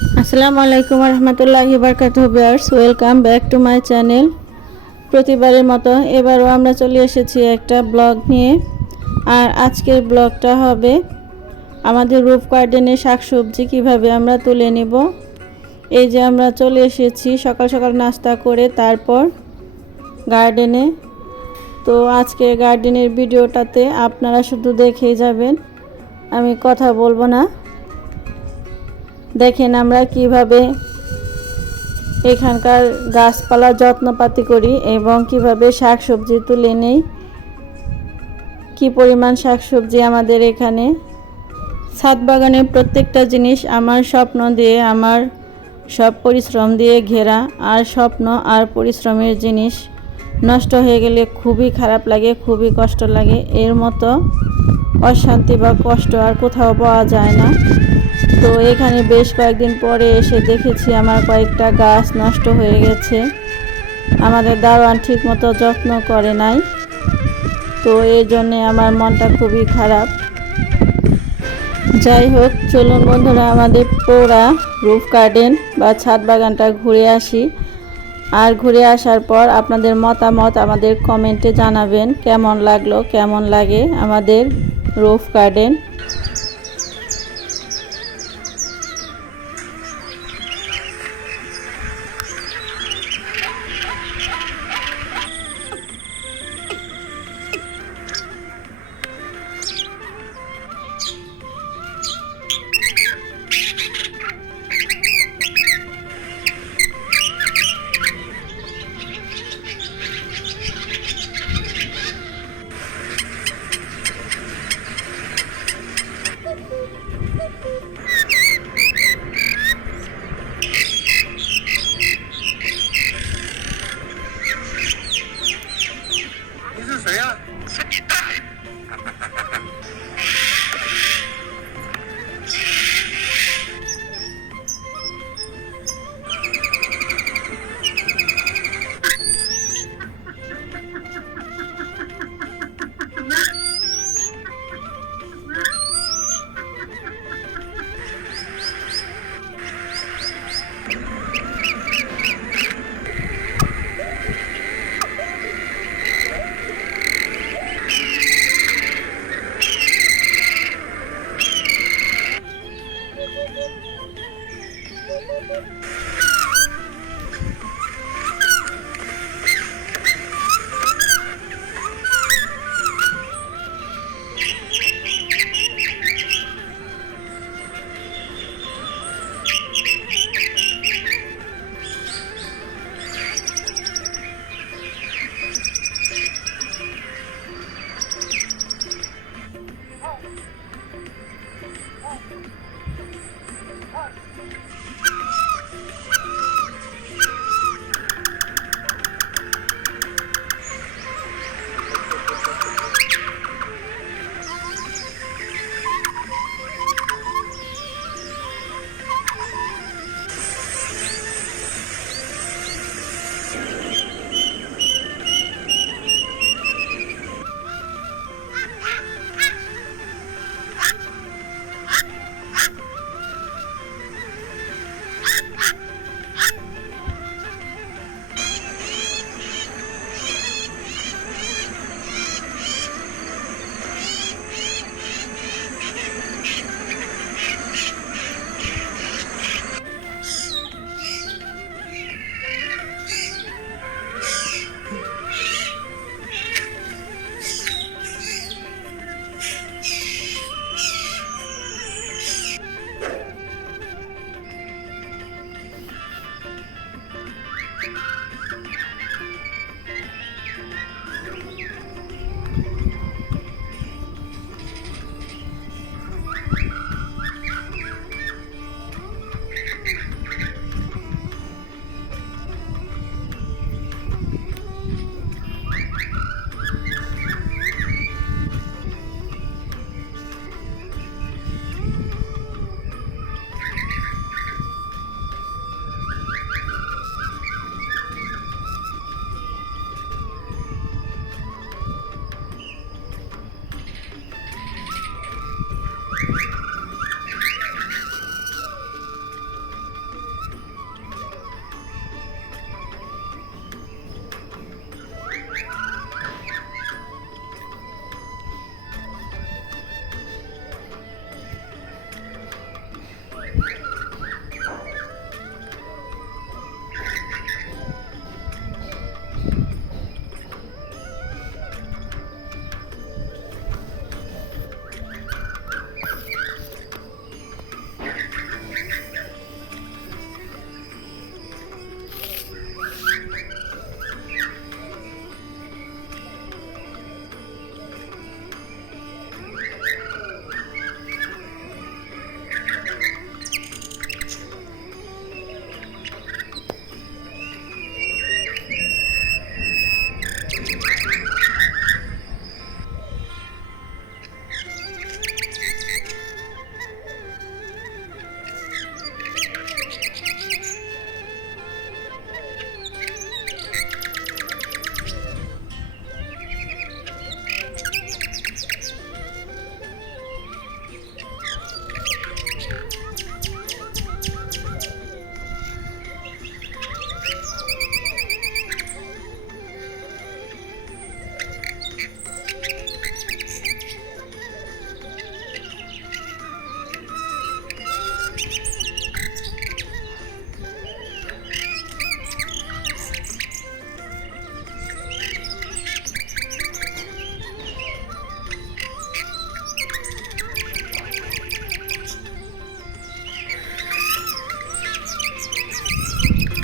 আসসালামু আলাইকুম রহমতুল্লাহি বারাকাতুহু viewers, welcome back to my channel. প্রতিবারের মতো এবারও আমরা চলে এসেছি একটা ব্লগ নিয়ে। আর আজকের ব্লগটা হবে আমাদের রুফ গার্ডেনে শাকসবজি কিভাবে আমরা তুলে নেব। এই যে আমরা চলে এসেছি সকাল সকাল নাস্তা করে, তারপর গার্ডেনে। তো আজকের গার্ডেনের ভিডিওটাতে আপনারা শুধু দেখেই যাবেন, আমি কথা বলবো না। দেখেন আমরা কিভাবে এখানকার গাছপালা যত্নপাতি করি এবং কিভাবে শাকসবজি তুলে নেই, কি পরিমাণ শাকসবজি আমাদের এখানে। ছাদ বাগানের প্রত্যেকটা জিনিস আমার স্বপ্ন দিয়ে, আমার সব পরিশ্রম দিয়ে ঘেরা। আর স্বপ্ন আর পরিশ্রমের জিনিস নষ্ট হয়ে গেলে খুবই খারাপ লাগে, খুবই কষ্ট লাগে। এর মতো অশান্তি বা কষ্ট আর কোথাও পাওয়া যায় না। তো এখানে বেশ কয়েকদিন পরে এসে দেখেছি আমার কয়েকটা গাছ নষ্ট হয়ে গেছে, আমাদের দারোয়ান ঠিক মতো যত্ন করে নাই। তো এই জন্যে আমার মনটা খুবই খারাপ। যাই হোক, চলুন বন্ধুরা আমাদের পুরা রুফ গার্ডেন বা ছাদ বাগানটা ঘুরে আসি। আর ঘুরে আসার পর আপনাদের মতামত আমাদের কমেন্টে জানাবেন, কেমন লাগলো, কেমন লাগে আমাদের রুফ গার্ডেন।你是谁呀？是你大爷！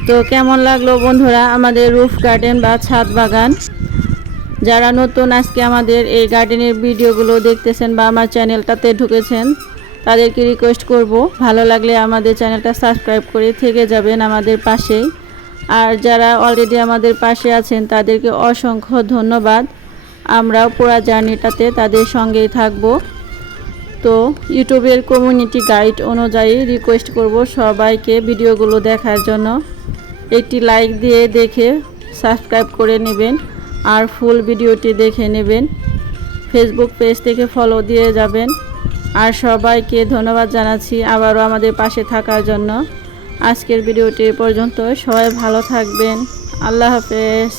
তো কেমন লাগলো বন্ধুরা আমাদের রুফ গার্ডেন বা ছাদ বাগান? যারা নতুন আজকে আমাদের এই গার্ডেনের ভিডিওগুলো দেখতেছেন বা আমার চ্যানেলটাতে ঢুকেছেন, তাদেরকে রিকোয়েস্ট করব ভালো লাগলে আমাদের চ্যানেলটা সাবস্ক্রাইব করে থেকে যাবেন আমাদের পাশেই। আর যারা অলরেডি আমাদের পাশে আছেন তাদেরকে অসংখ্য ধন্যবাদ। আমরাও পুরো জার্নিটাতে তাদের সঙ্গেই থাকব। তো ইউটিউবের কমিউনিটি গাইড অনুযায়ী রিকোয়েস্ট করব সবাইকে ভিডিওগুলো দেখার জন্য। একটি লাইক দিয়ে দেখে সাবস্ক্রাইব করে নেবেন আর ফুল ভিডিওটি দেখে নেবেন। ফেসবুক পেজ থেকে ফলো দিয়ে যাবেন। আর সবাইকে ধন্যবাদ জানাচ্ছি আবারও আমাদের পাশে থাকার জন্য। আজকের ভিডিওটি পর্যন্ত, সবাই ভালো থাকবেন। আল্লাহ হাফেজ।